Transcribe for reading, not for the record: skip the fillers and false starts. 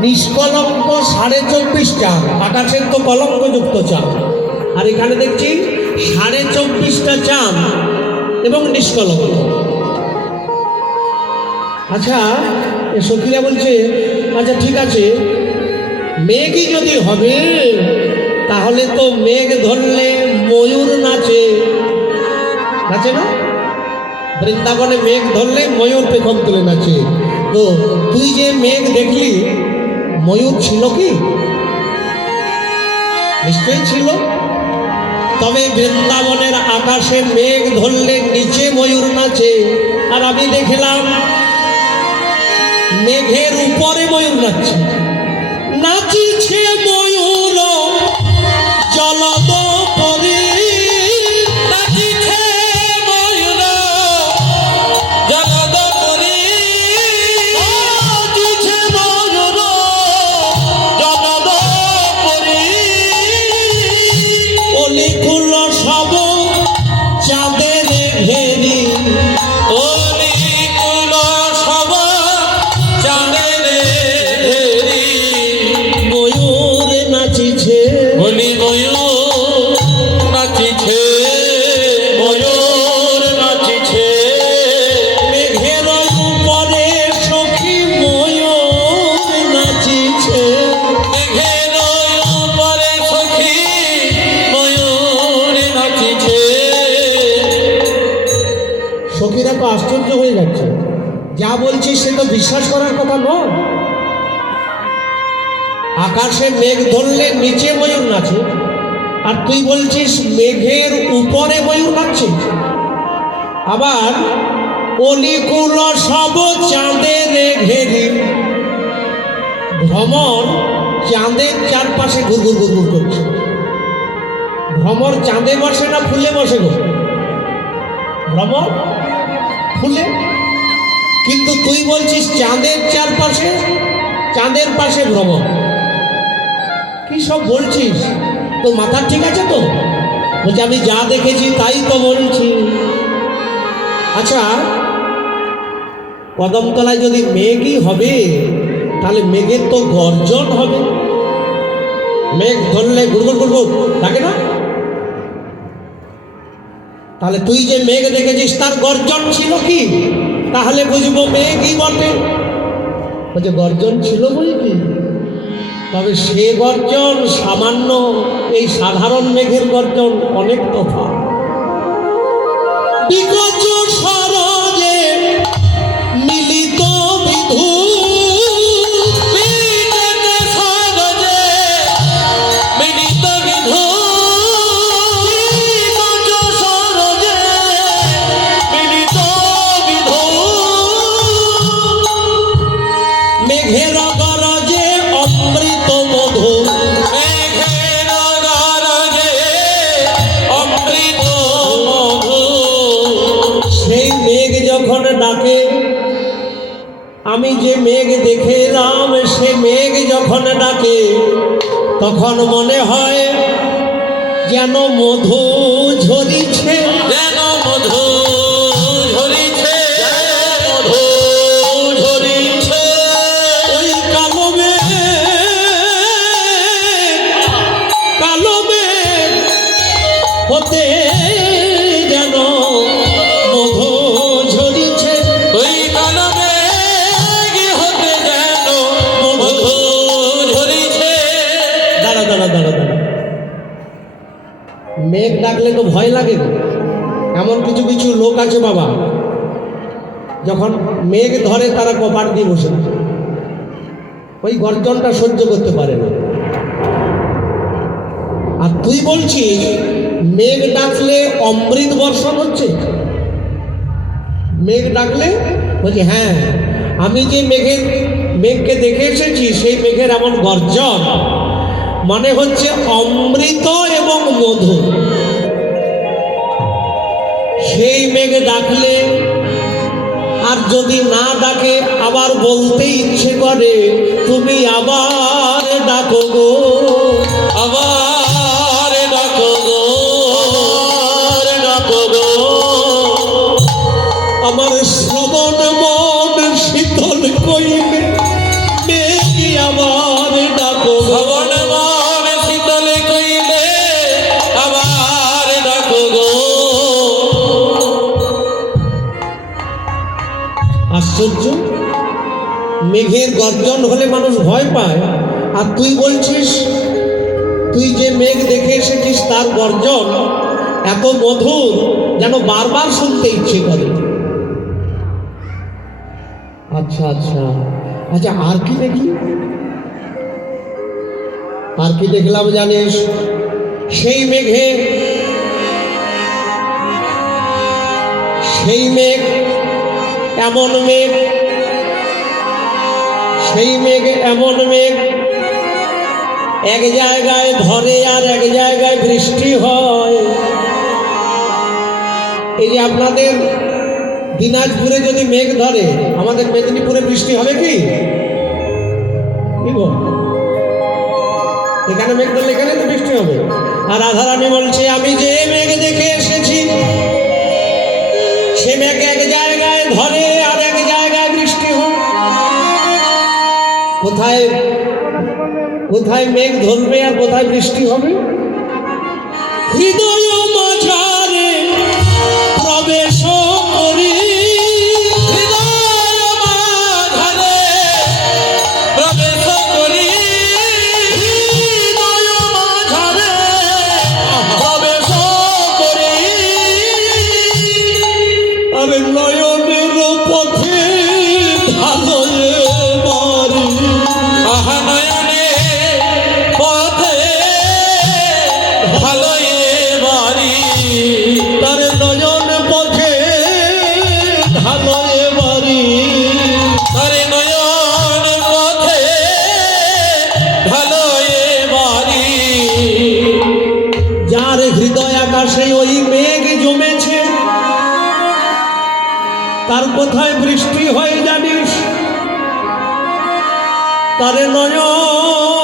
নিষ্কলঙ্ক 24.5 চাঁদ, আকাশের তো কলঙ্কযুক্ত চাঁদ, আর এখানে দেখছি 24.5টা চাঁদ এবং নিষ্কলঙ্ক। আচ্ছা, সখীরা বলছে আচ্ছা ঠিক আছে, মেঘই যদি হবে তাহলে তো মেঘ ধরলে ময়ূর নাচে, নাচে না? বৃন্দাবনে মেঘ ধরলে ময়ূর পেখম তুলে নাচে। তো তুই যে মেঘ দেখলি, ময়ূর ছিল কি? নিশ্চয়ই ছিল। তবে বৃন্দাবনের আকাশে মেঘ ধরলে নিচে ময়ূর নাচে, আর আমি দেখলাম মেঘের উপরে ময়ূর নাচছে। নাচিছে ময়ূর জলদ পরি, নাচিছে ময়ূর জলদ পরি, নাচিছে ময়ূর জলদ পরি, অলিকুল সব চাঁদের ঘেরি, অলিকুল সব চাঁদের ঘেরি, ময়ূর নাচিছে, বলি ময়ূর নাচিছে, ময়ূর নাচিছে, মেঘের উপরে সখী ময়ূর নাচিছে, মেঘের উপরে সখী ময়ূর নাচিছে। সখীরা তো আশ্চর্য হয়ে যাচ্ছে, যা বলছিস সে তো বিশ্বাস করার কথা নয়। আকাশে মেঘ ধরলে নিচে ময়ূর নাচে, আর তুই বলছিস মেঘের উপরে ময়ূর নাচছে। আবার অলিকুল সব চাঁদের ঘেরি, ভ্রমর চাঁদের চারপাশে ঘুরঘুর ঘুরঘুর করছে। ভ্রমর চাঁদে বসে না ফুলে বসে গো? ভ্রমর ফুলে। কিন্তু তুই বলছিস চাঁদের চারপাশে, চাঁদের পাশে ভ্রমর। কি সব বলছিস? তো মাথা ঠিক আছে তো? বলছি আমি যা দেখেছি তাই তো বলছি। আচ্ছা, কদমতলায় যদি মেঘই হবে তাহলে মেঘের তো গর্জন হবে। মেঘ ধরলে গুড়গুড় গুড়গুড় থাকে না? তাহলে তুই যে মেঘ দেখেছিস তার গর্জন ছিল কি? তাহলে বুঝবো মেঘই বটে। বলছে গর্জন ছিল বই কি? তবে সে গর্জন সামান্য, এই সাধারণ মেঘের গর্জন অনেক তফাৎ। বিকচ সরজে মিলিত বিধু, সরজে মিলিত বিধু, বিকচ সরজে মিলিত বিধু, মেঘের গরজে অমৃত মধু, মেঘের গরজে অমৃত মধু। সেই মেঘ যখন ডাকে, আমি যে মেঘ দেখলাম সে মেঘ যখন ডাকে, তখন মনে হয় যেন মধু ঝরিছে, যেন মধু ঝরিছে, মধু ঝরিছে। ওই কালো মেঘ, কালো মেঘ হতে যেন মধু ঝরিছে, ওই কালো মেঘ হতে যেন মধু ঝরিছে। দাঁড়া দাঁড়া দাঁড়া দাঁড়া, মেঘ ডাকলে তো ভয় লাগে। এমন কিছু কিছু লোক আছে বাবা, যখন মেঘ ধরে তারা কপাট দিয়ে বসে থাকে, ওই গর্জনটা সহ্য করতে পারে না। আর তুই বলছিস মেঘ ডাকলে অমৃত বর্ষণ হচ্ছে। মেঘ ডাকলে বলছি হ্যাঁ, আমি যে মেঘকে দেখে এসেছি সেই মেঘের এমন গর্জন মানে হচ্ছে অমৃত এবং মধু। সেই মেঘ ডাকলে, আর যদি না ডাকে আবার বলতে ইচ্ছে করে তুমি আবার ডাকো গো, আবার ডাকো গো, আবার ডাকো গো। আমার শ্রবণ মন শীতল কইবে মেঘি আবার গর্জন হলে মানুষ ভয় পায়, আর তুই বলছিস তুই যে মেঘ দেখে এসেছিস তার গর্জন এত মধুর যেন বারবার শুনতে ইচ্ছে করে। আচ্ছা আচ্ছা আচ্ছা, আর কি দেখি? আর কি দেখলাম জানিস? সেই মেঘ এমন মেঘ, সেই মেঘ এমন মেঘ, এক জায়গায় ধরে আর এক জায়গায় বৃষ্টি হয়। এই যে আপনাদের দিনাজপুরে যদি মেঘ ধরে, আমাদের মেদিনীপুরে বৃষ্টি হবে কি? এখানে মেঘ ধরলে এখানে তো বৃষ্টি হবে। আর রাধারানী বলছে আমি যে মেঘ দেখে এসেছি সে মেঘ এক জায়গায় ধরে আর এক জায়গায় বৃষ্টি হয়। কোথায় কোথায় মেঘ ধরবে আর কোথায় বৃষ্টি হবে? হৃদয় মাঝারে প্রবেশ করি, হৃদয় মাঝারে প্রবেশ করি, হৃদয় মাঝারে প্রবেশ করি, আরে নয়নের পথে ভালো বাড়ি, আহা নয়নের পথে ভালো বাড়ি, তার নয়ন পথে ভালো বাড়ি, তার নয়ন পথে ভালো বাড়ি। যার হৃদয় আকাশে ওই মেঘ জমেছে তার কোথায় বৃষ্টি হয় জানিস? তার নয়ন